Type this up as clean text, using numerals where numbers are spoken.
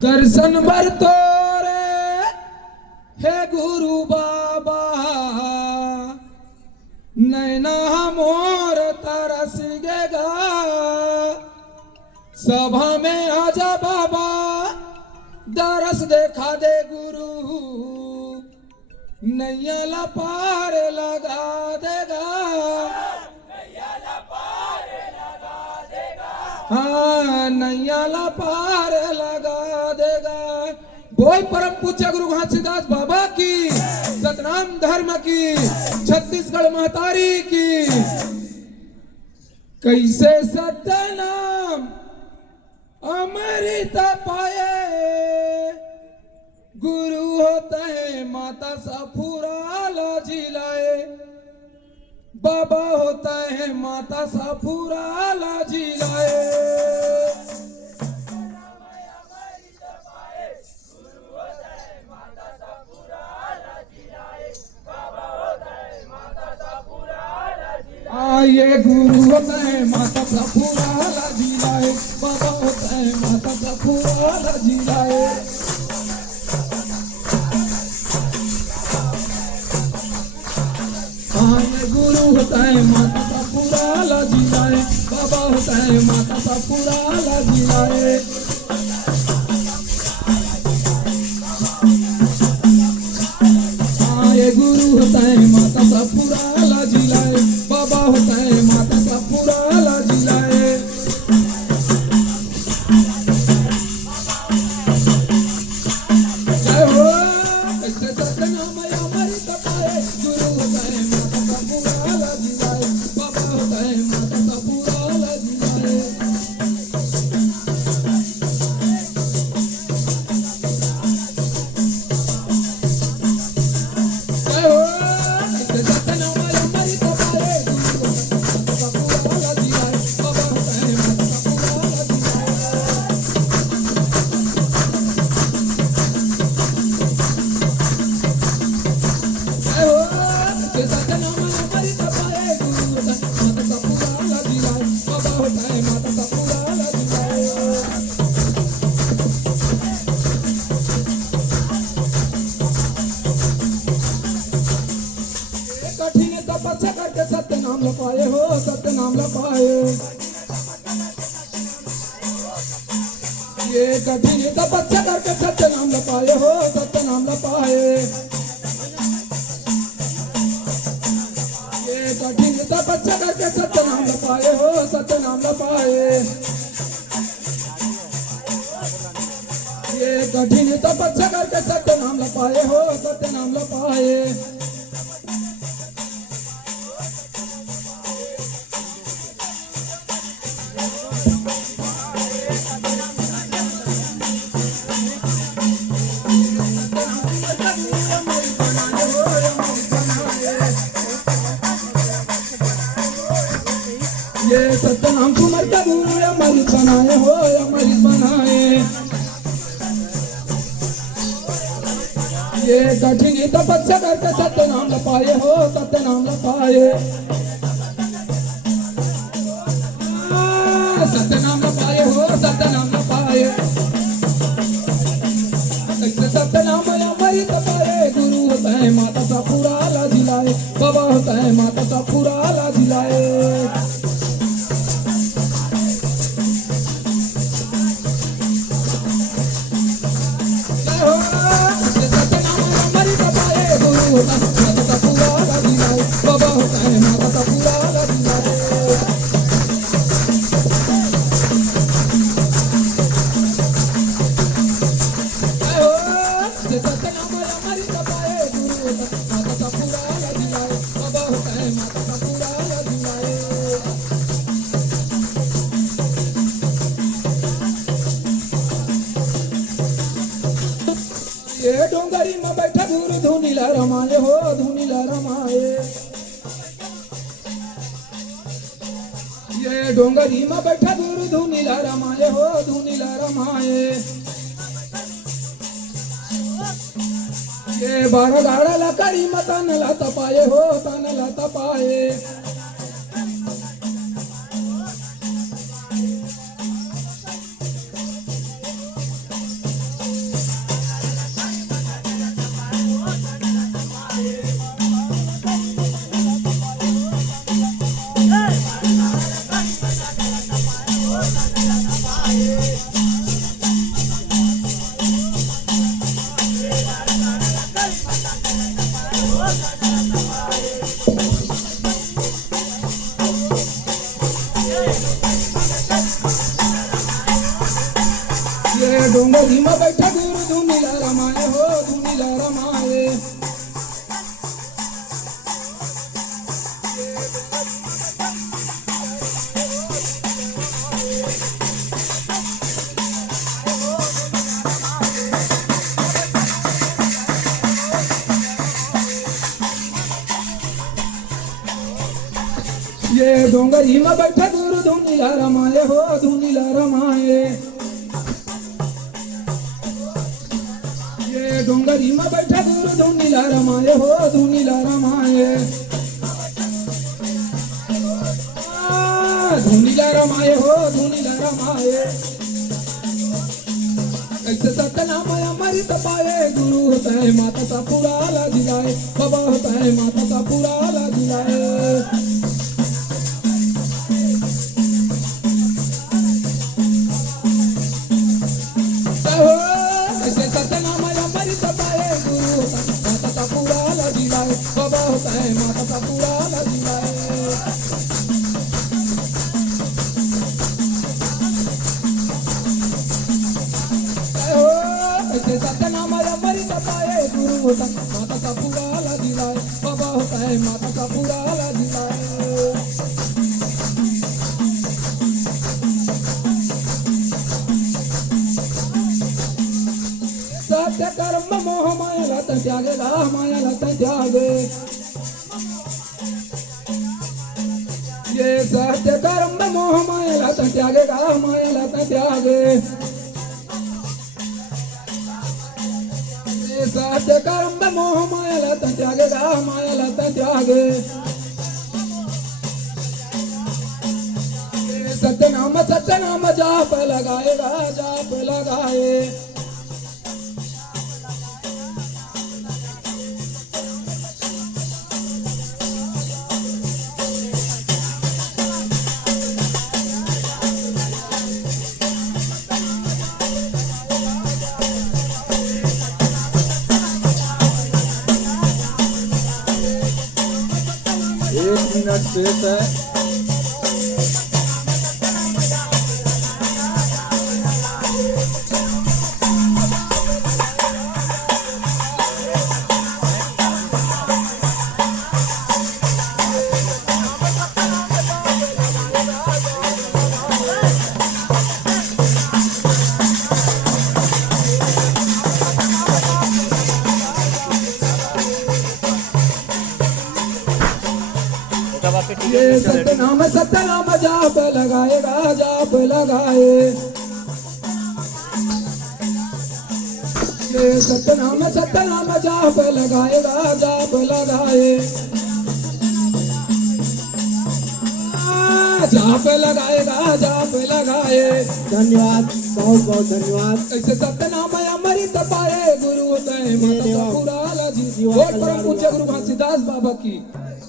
दर्शन बर तोरे हे गुरु बाबा, नैना मोर तरस गेगा। सभा में आजा बाबा, दरस देखा दे गुरु, नैया ला पार लगा देगा। हाँ, नैया ला पार लगा देगा। बोल परम पूज्य गुरु घासीदास बाबा की, सतनाम धर्म की, छत्तीसगढ़ महतारी की। कैसे सतनाम अमृत पाए, गुरु होता है माता साफूराला जिलाए। बाबा होता है माता साफूराला जिलाए। ये गुरु होता है माता साफूराला जिलाए। बाबा होता है माता साफूराला जिलाए। ये गुरु होता है माता साफूराला जिलाए। बाबा होता है माता साफूराला जिलाए। ये गुरु होता है माता साफूराला जिलाए। बाबा होता है माता साफूराला जिलाए। जय हो, कैसे सतनाम अमृत पाए, गुरु होता है माता साफूराला जिलाए। बाबा होता है माता साफूराला जिलाए। जय हो, कैसे सतनाम अमृत पाए, गुरु होता है माता साफूराला जिलाए। बाबा होता है माता साफूराला जिलाए। जय हो, कैसे सतनाम अमृत पाए, गुरु होता है माता साफूराला जिलाए। बाबा होता है माता साफूराला जिलाए। कठिन तपस्या करके सत्य नाम ल पाए हो, सत्य नाम ल पाए। ये कठिन तपस्या करके सत्य नाम ल पाए हो, सत्य नाम ल पाए। ये कठिन तपस्या करके सत्य नाम ल पाए हो, सत्य नाम ल पाए। ये कठिन तपस्या करके सत्य नाम ल पाए हो, सत्य नाम ल पाए। ये सतनाम कुमार का गुरु अमृत बनाए हो, अमृत बनाए। ये कठिन तपस्या करके सत्य नाम ल पाए हो, सत्य नाम ल पाए। सत्य नाम ल पाए हो, सत्य नाम ल पाए। कैसे सत्य नाम अमृत पाए, गुरु होता है माता साफूराला जिलाए। बाबा होता है माता साफूराला जिलाए। जय हो, कैसे सतनाम अमृत पाए, गुरु होता है माता साफूराला जिलाए। बाबा होता है माता साफूराला जिलाए। जय हो, कैसे सतनाम अमृत पाए, गुरु होता है माता साफूराला जिलाए। बाबा होता है माता साफूराला जिलाए। ये डोंगरी में बैठा गुरु धुनीला रमाए हो, धुनीला रमाए। ये डोंगरी में बैठा गुरु धुनीला रमाए हो, धुनीला रमाए। ये बारह गाड़ा लकड़ी में तन ला तपाए हो, तन ला तपाए। डोंगरी में बैठा गुरु धुनीला रमाए हो धुनीला रमाए। ये डोंगरी में बैठा गुरु धुनीला रमाए हो धुनीला रमाए। ये डोंगरी में बैठा गुरु धुनीला रमाए हो धुनीला रमाए। धुनीला रमाए हो धुनीला रमाए। ऐसे सतनाम अमृत पाए गुरु होता है माता का पुराला दिलाए बाबा होता है माता का पुराला दिलाए। बाबा होता है माता का पुराना दिलाए। ऐसे सत्यनाम अमृत पाए गुरु होता माता का पुराना दिलाए बाबा होता है माता का पुराना दिलाए। सत्य कर्म मोह माया लत त्यागेगा माया लत त्यागे। ये सत्य कर्म मोह माया लत त्यागेगा माया लत त्यागे। ये सत्य कर्म मोह माया लत त्यागेगा माया लत त्यागे। ये सत्य नाम जाप लगाएगा जाप लगाए। एक मिनट शेष है। ये सतनाम जाप लगाएगा जाप लगाए। ये सतनाम जाप लगाएगा जाप लगाए। जाप लगाएगा जाप लगाए। धन्यवाद बहुत बहुत धन्यवाद। ऐसे सत्यनाम अमृत पाए गुरु होता है माता का पुराना जी। परम पूज्य गुरु घासीदास बाबा की।